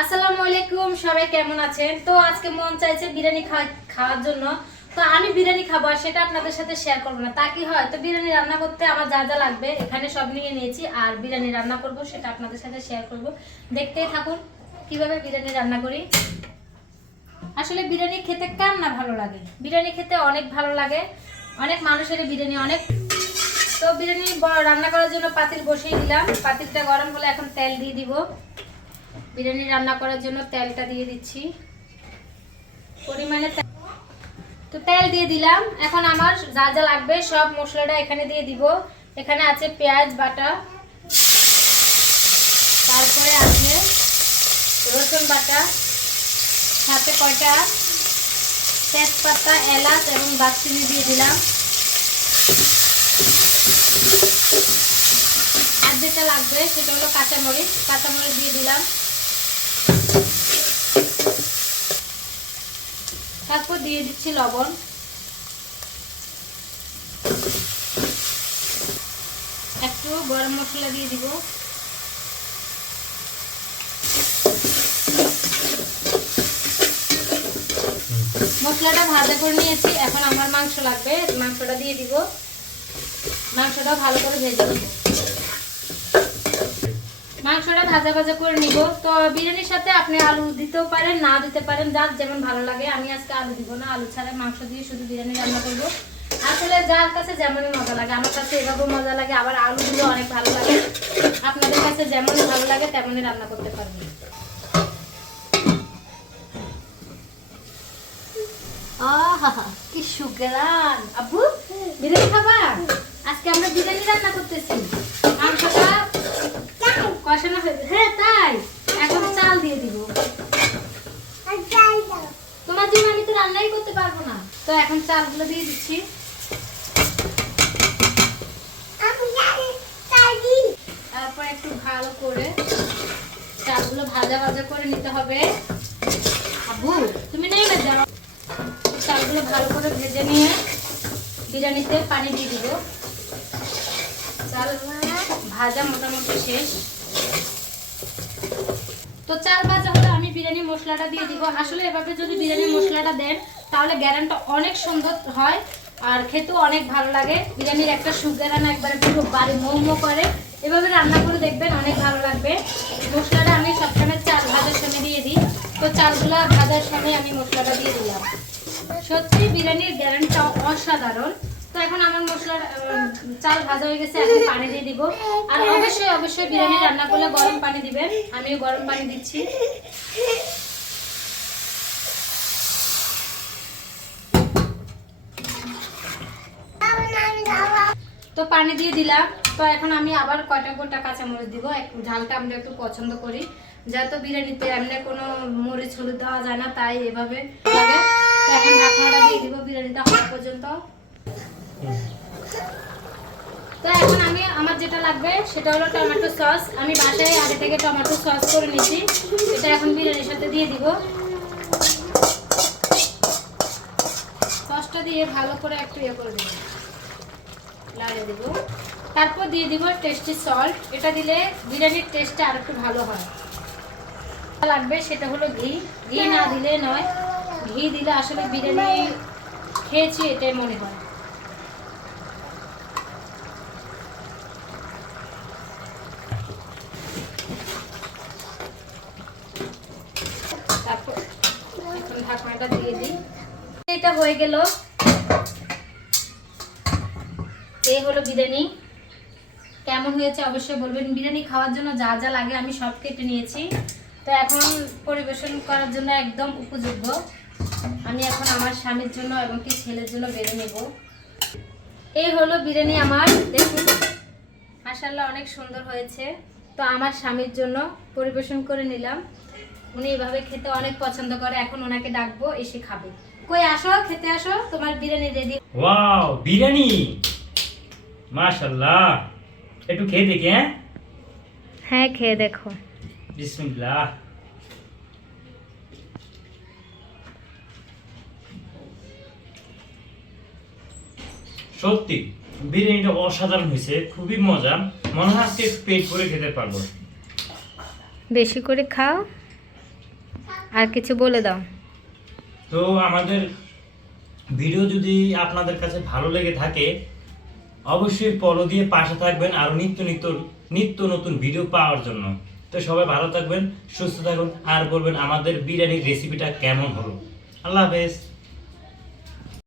আসসালামু আলাইকুম, সবাই কেমন আছেন? তো আজকে মন চাইছে বিরিয়ানি খাওয়া- খাওয়ার জন্য। তো আমি বিরিয়ানি খাব আর সেটা আপনাদের সাথে শেয়ার করব না। তা কি হয়? তো বিরিয়ানি রান্না করতে আমার যা যা লাগবে এখানে সব নিয়ে নিয়েছি আর বিরিয়ানি রান্না করব সেটা আপনাদের সাথে শেয়ার করব। দেখতেই থাকুন কীভাবে বিরিয়ানি রান্না করি। আসলে বিরিয়ানি খেতে কার না ভালো লাগে? বিরিয়ানি খেতে অনেক ভালো লাগে। অনেক মানুষের বিরিয়ানি অনেক। তো বিরিয়ানি রান্না করার জন্য পাতিল বসিয়ে দিলাম। পাতিলটা গরম হলে এখন তেল দিয়ে দিব। বিরিয়ানি রান্না করার জন্য তেলটা দিয়ে দিচ্ছি। পরিমাণে তো তেল দিয়ে দিলাম। এখন আমার যা যা লাগবে সব মশলাটা এখানে দিয়ে দিব। এখানে আছে পেঁয়াজ, বাটা। তারপরে আছে রসুন বাটা। সাথে কয়টা? তেজপাতা, এলাচ এবং দারচিনি দিয়ে দিলাম। আর যেটা লাগবে সেটা হলো কাঁচামরিচ। কাঁচামরিচ দিয়ে দিলাম তারপর দিয়ে দিচ্ছি লবণ। একটু গরম মশলা দিয়ে দিব। মশলাটা ভাজা করে নিয়েছি, এখন আমার মাংস লাগবে, মাংসটা দিয়ে দিব। মাংসটা ভালো করে ভেজে নেব। মাংসটা ভাজা ভাজা করে নিব। তো বিরিয়ানির সাথে আপনি আলু দিতেও পারেন, না দিতে পারেন, যার যেমন ভালো লাগে। আমি আজকে আলু দিব না, আলু ছাড়া মাংস দিয়ে শুধু বিরিয়ানি রান্না করব। আসলে যার কাছে যেমনই মজা লাগে, আমার কাছে এভাবেও মজা লাগে, আবার আলু দিলেও অনেক ভালো লাগে। আপনাদের কাছে যেমন ভালো লাগে, তেমনই রান্না করতে পারবেন কি সুগ্রান আব্বু, বিরিয়ানি খাবা? আজকে আমরা বিরিয়ানি রান্না করতেছি। কষানো হয়েছে। হ্যাঁ তাই। এখন চাল দিয়ে দিব। তোমার জন্য আমি তো রান্নাই করতে পারব না। তো এখন চালগুলো দিয়ে দিচ্ছি। তারপর একটু ভালো করে চালগুলো ভাজা ভাজা করে নিতে হবে। আব্বু তুমি নেই না যাও। চালগুলো ভালো করে ভেজে নিয়ে বিরিয়ানিতে পানি দিয়ে দিব। চাল ভাজা মোটামুটি শেষ। তো চাল ভাজা হলে আমি বিরিয়ানি মশলাটা দিয়ে দিব। আসলে এভাবে যদি বিরিয়ানি মশলাটা দেন, তাহলে গ্যারানটা অনেক সুন্দর হয় আর খেতেও অনেক ভালো লাগে। বিরিয়ানির একটা সুগ্যারান একবারে পুরো বাড়ি মৌ মৌ করে। এভাবে রান্না করে দেখবেন অনেক ভালো লাগবে। মশলাটা আমি সবসময় চাল ভাজার সময় দিয়ে দিই। তো চালগুলা ভাজার সময় আমি মশলাটা দিয়ে দিলাম। সত্যি বিরিয়ানির গ্যারান্টটা অসাধারণ। তো এখন পানি দিয়ে অবশ্যই অবশ্যই গরম পানি দিচ্ছি। তো পানি দিয়ে দিলাম। তো এখন আমি আবার কয়টা গোটা কাঁচামরিচ দিব। ঝালটা আমরা একটু পছন্দ করি। যেহেতু বিরিয়ানিতে এমনি কোনো মরিচ, হলুদ দেওয়া যায় না, তাই এভাবে এখন ঢাকনাটা দিয়ে দিব বিরিয়ানিটা হওয়া পর্যন্ত। তো এখন আমি আমার যেটা লাগবে, সেটা হলো টমেটো সস। আমি বাসায় আগে থেকে টমেটো সস করে নিয়েছি। এটা এখন বিরিয়ানির সাথে দিয়ে দিব। সসটা দিয়ে ভালো করে একটু ইয়ে করে দেবো। লাড়ে দেবো। তারপর দিয়ে দিব টেস্টি সল্ট এটা দিলে বিরিয়ানির টেস্টটা আর একটু ভালো হয়। লাগবে, সেটা হলো ঘি। ঘি না দিলে নয়। ঘি দিলে আসলে বিরিয়ানি খেয়েছি এটাই মনে হয় তারপর এখন ঢাকনাটা দিয়ে দিই। এটা হয়ে গেল। এই হলো বিরিয়ানি। কেমন হয়েছে অবশ্যই বলবেন। বিরিয়ানি খাওয়ার জন্য যা যা লাগে আমি সব কেটে নিয়েছি। তো এখন পরিবেশন করার জন্য একদম উপযোগ্য আমি এখন আমার স্বামীর জন্য এবং কি ছেলের জন্য বেড়ে নেব। এই হলো বিরিয়ানি আমার। দেখুন মাসাল্লাহ অনেক সুন্দর হয়েছে। তো আমার স্বামীর জন্য পরিবেশন করে নিলাম। উনি এভাবে খেতে অনেক পছন্দ করে এখন ওনাকে ডাকবো এসে খাবে। কই আসো খেতে আসো তোমার বিরিয়ানি রেডি ওয়াও বিরিয়ানি? মাশাল্লাহ একটু খেয়ে দেখি হ্যাঁ? হ্যাঁ খেয়ে দেখো। বিসমিল্লাহ। সত্যি বিরিয়ানিটা অসাধারণ হয়েছে খুবই মজা। মনে হয় আজকে পেট ভরে খেতে পারব। বেশি করে খাও। আর কিছু বলে দাও। তো আমাদের ভিডিও যদি আপনাদের কাছে ভালো লেগে থাকে, অবশ্যই ফলো দিয়ে পাশে থাকবেন আর নিত্য নিত্য নিত্য নতুন ভিডিও পাওয়ার জন্য। তো সবাই ভালো থাকবেন, সুস্থ থাকুন, আর বলবেন আমাদের বিরিয়ানির রেসিপিটা কেমন হলো। আল্লাহ হাফেজ।